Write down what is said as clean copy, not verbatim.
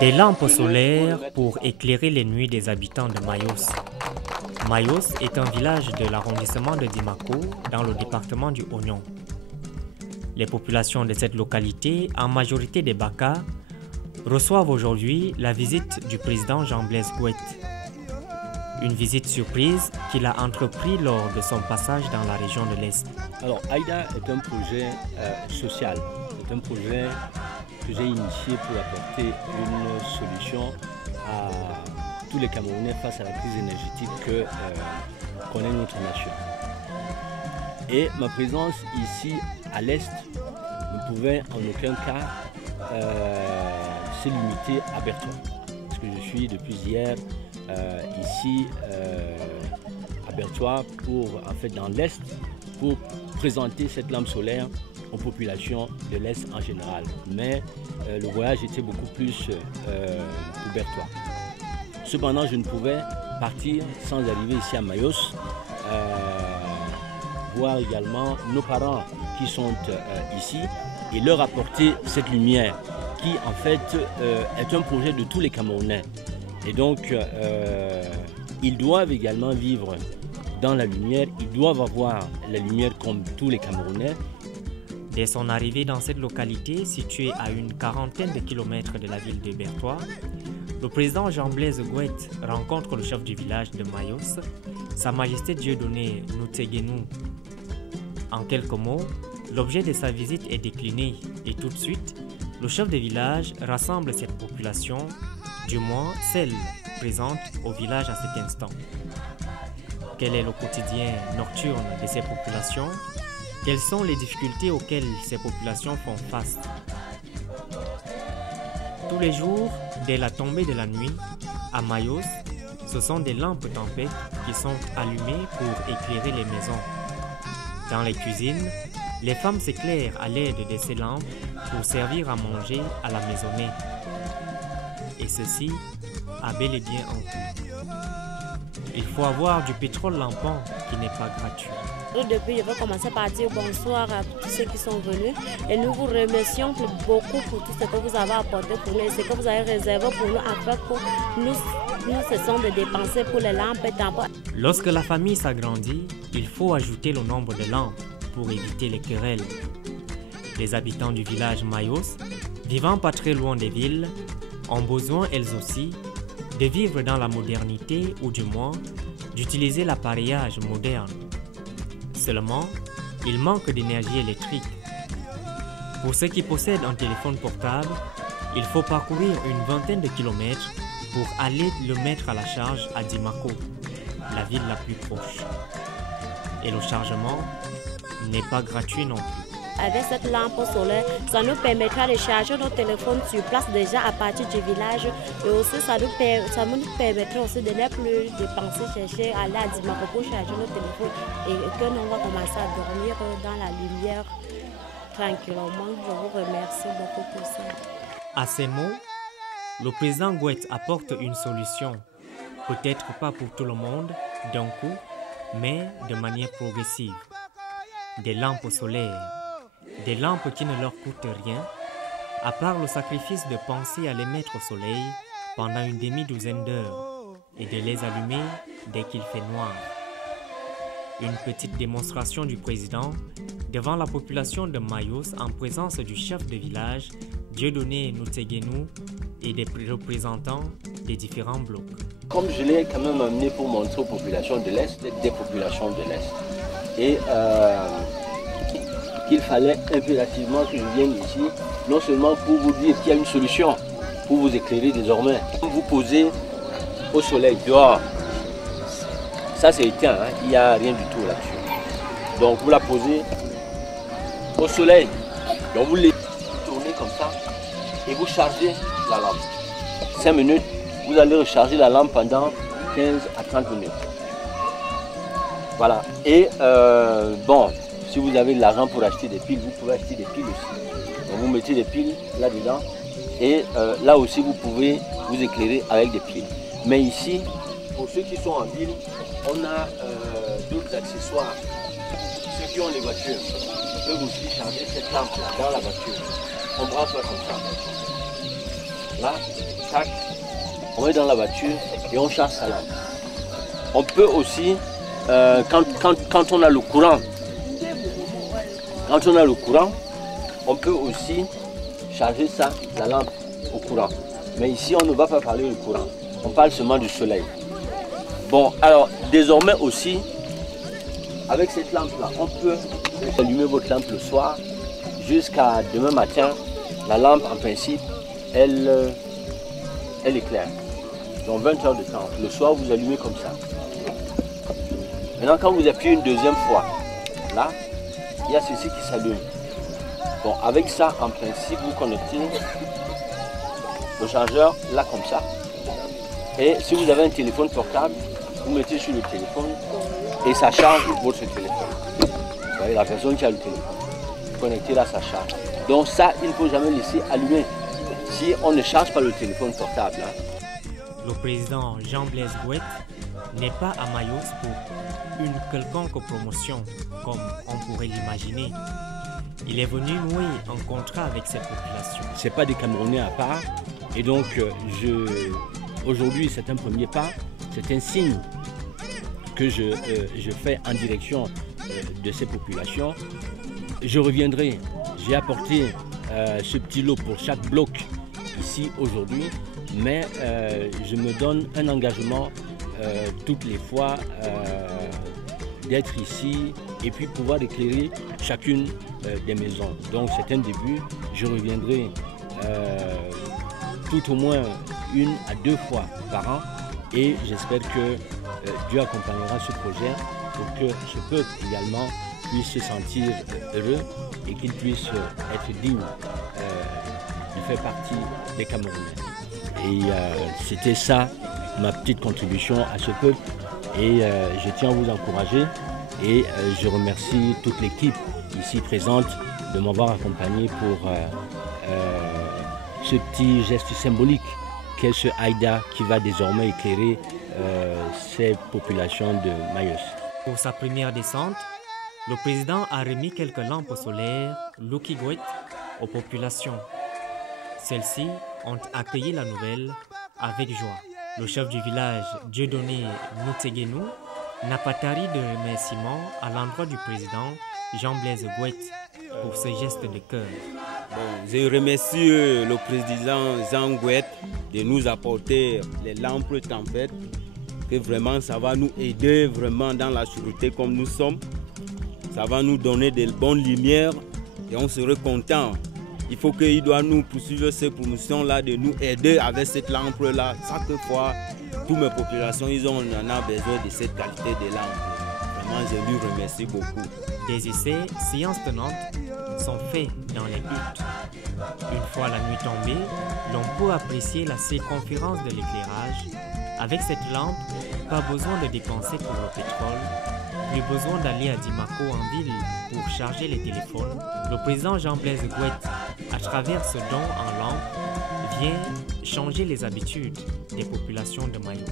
Des lampes solaires pour éclairer les nuits des habitants de Mayos. Mayos est un village de l'arrondissement de Dimako dans le département du Oignon. Les populations de cette localité, en majorité des Baka, reçoivent aujourd'hui la visite du président Jean-Blaise Gouet. Une visite surprise qu'il a entrepris lors de son passage dans la région de l'Est. Alors, AIDA est un projet social. C'est un projet que j'ai initié pour apporter une solution à tous les Camerounais face à la crise énergétique que connaît notre nation. Et ma présence ici à l'Est ne pouvait en aucun cas se limiter à Bertois. Parce que je suis depuis hier ici à Bertois dans l'Est pour présenter cette lampe solaire aux populations de l'Est en général. Mais le voyage était beaucoup plus pour Bertois. Cependant, je ne pouvais partir sans arriver ici à Mayos, voir également nos parents qui sont ici et leur apporter cette lumière qui en fait est un projet de tous les Camerounais. Et donc, ils doivent également vivre dans la lumière, ils doivent avoir la lumière comme tous les Camerounais. Dès son arrivée dans cette localité, située à une quarantaine de kilomètres de la ville de Bertois, le président Jean-Blaise Gouet rencontre le chef du village de Mayos, Sa Majesté Dieudonné Nouteguénou. En quelques mots, l'objet de sa visite est décliné et tout de suite, le chef de village rassemble cette population, du moins celle présente au village à cet instant. Quel est le quotidien nocturne de ces populations? Quelles sont les difficultés auxquelles ces populations font face? Tous les jours, dès la tombée de la nuit, à Mayos, ce sont des lampes tempêtes qui sont allumées pour éclairer les maisons. Dans les cuisines, les femmes s'éclairent à l'aide de ces lampes pour servir à manger à la maisonnée. Et ceci a bel et bien un coût. Il faut avoir du pétrole lampant qui n'est pas gratuit. Depuis, je vais commencer par dire bonsoir à tous ceux qui sont venus et nous vous remercions beaucoup pour tout ce que vous avez apporté pour nous et ce que vous avez réservé pour nous afin que nous cessons de dépenser pour les lampes et tampons. Lorsque la famille s'agrandit, il faut ajouter le nombre de lampes pour éviter les querelles. Les habitants du village Mayos, vivant pas très loin des villes, ont besoin elles aussi de vivre dans la modernité ou du moins d'utiliser l'appareillage moderne. Seulement, il manque d'énergie électrique. Pour ceux qui possèdent un téléphone portable, il faut parcourir une vingtaine de kilomètres pour aller le mettre à la charge à Dimako, la ville la plus proche. Et le chargement n'est pas gratuit non plus. Avec cette lampe solaire, ça nous permettra de charger nos téléphones sur place déjà à partir du village. Et aussi, ça nous permettra aussi de ne plus dépenser, chercher, aller à Dimako pour charger nos téléphones. Et que nous va commencer à dormir dans la lumière tranquillement. Je vous remercie beaucoup pour ça. À ces mots, le président Gouet apporte une solution. Peut-être pas pour tout le monde, d'un coup, mais de manière progressive. Des lampes solaires. Des lampes qui ne leur coûtent rien, à part le sacrifice de penser à les mettre au soleil pendant une demi-douzaine d'heures et de les allumer dès qu'il fait noir. Une petite démonstration du président devant la population de Mayos en présence du chef de village Dieudonné Nouteguénou et des représentants des différents blocs. Comme je l'ai quand même amené pour montrer aux populations de l'Est, des populations de l'Est. Et qu'il fallait impérativement que je vienne ici, non seulement pour vous dire qu'il y a une solution, pour vous éclairer désormais. Vous posez au soleil dehors, ça c'est éteint, hein? Il n'y a rien du tout là-dessus. Donc vous la posez au soleil, donc vous les tournez comme ça et vous chargez la lampe. 5 minutes, vous allez recharger la lampe pendant 15 à 30 minutes. Voilà, et bon, si vous avez de l'argent pour acheter des piles, vous pouvez acheter des piles aussi. Donc vous mettez des piles là-dedans et là aussi vous pouvez vous éclairer avec des piles. Mais ici, pour ceux qui sont en ville, on a d'autres accessoires. Ceux qui ont les voitures peuvent aussi charger cette lampe là dans la voiture. On branche ça comme ça. Là, tac, on met dans la voiture et on charge sa lampe. On peut aussi, quand on a le courant, on peut aussi charger ça, la lampe, au courant. Mais ici, on ne va pas parler du courant. On parle seulement du soleil. Bon, alors, désormais aussi, avec cette lampe-là, on peut allumer votre lampe le soir jusqu'à demain matin. La lampe, en principe, elle éclaire. Donc 20 heures de temps. Le soir, vous allumez comme ça. Maintenant, quand vous appuyez une deuxième fois, là, il y a ceci qui s'allume. Bon, avec ça, en principe, vous connectez le chargeur là comme ça. Et si vous avez un téléphone portable, vous mettez sur le téléphone et ça charge votre téléphone. Vous voyez, la personne qui a le téléphone. Vous connectez là, ça charge. Donc ça, il ne faut jamais laisser allumer si on ne charge pas le téléphone portable. Le président Jean-Blaise Gouet n'est pas à Mayos pour une quelconque promotion, comme on pourrait l'imaginer. Il est venu nouer un contrat avec cette population. Ce n'est pas des Camerounais à part. Et donc, aujourd'hui, c'est un premier pas. C'est un signe que je fais en direction de ces populations. Je reviendrai. J'ai apporté ce petit lot pour chaque bloc ici aujourd'hui. Mais je me donne un engagement toutes les fois d'être ici et puis pouvoir éclairer chacune des maisons. Donc c'est un début. Je reviendrai tout au moins 1 à 2 fois par an et j'espère que Dieu accompagnera ce projet pour que ce peuple également puisse se sentir heureux et qu'il puisse être digne de faire partie des Camerounais. Et c'était ça ma petite contribution à ce peuple et je tiens à vous encourager et je remercie toute l'équipe ici présente de m'avoir accompagné pour ce petit geste symbolique qu'est ce Aïda qui va désormais éclairer ces populations de Mayos. Pour sa première descente, le président a remis quelques lampes solaires Lokigwet aux populations. Celles-ci ont accueilli la nouvelle avec joie. Le chef du village, Dieudonné Mouteguenou, n'a pas tari de remerciements à l'endroit du président Jean-Blaise Gouet pour ce geste de cœur. Bon, je remercie le président Jean Gouet de nous apporter les lampes tempête, que vraiment ça va nous aider vraiment dans la sûreté comme nous sommes. Ça va nous donner de bonnes lumières et on serait content. Il faut qu'il doit nous poursuivre ces promotions-là, de nous aider avec cette lampe-là. Chaque fois, toutes mes populations, ils en ont besoin de cette qualité de lampe. Vraiment, je lui remercie beaucoup. Des essais, séances tenantes, sont faits dans les huttes. Une fois la nuit tombée, l'on peut apprécier la circonférence de l'éclairage. Avec cette lampe, pas besoin de dépenser pour le pétrole. Plus besoin d'aller à Dimako en ville pour charger les téléphones. Le président Jean-Blaise Gouet, à travers ce don en lampe, vient changer les habitudes des populations de Mayos.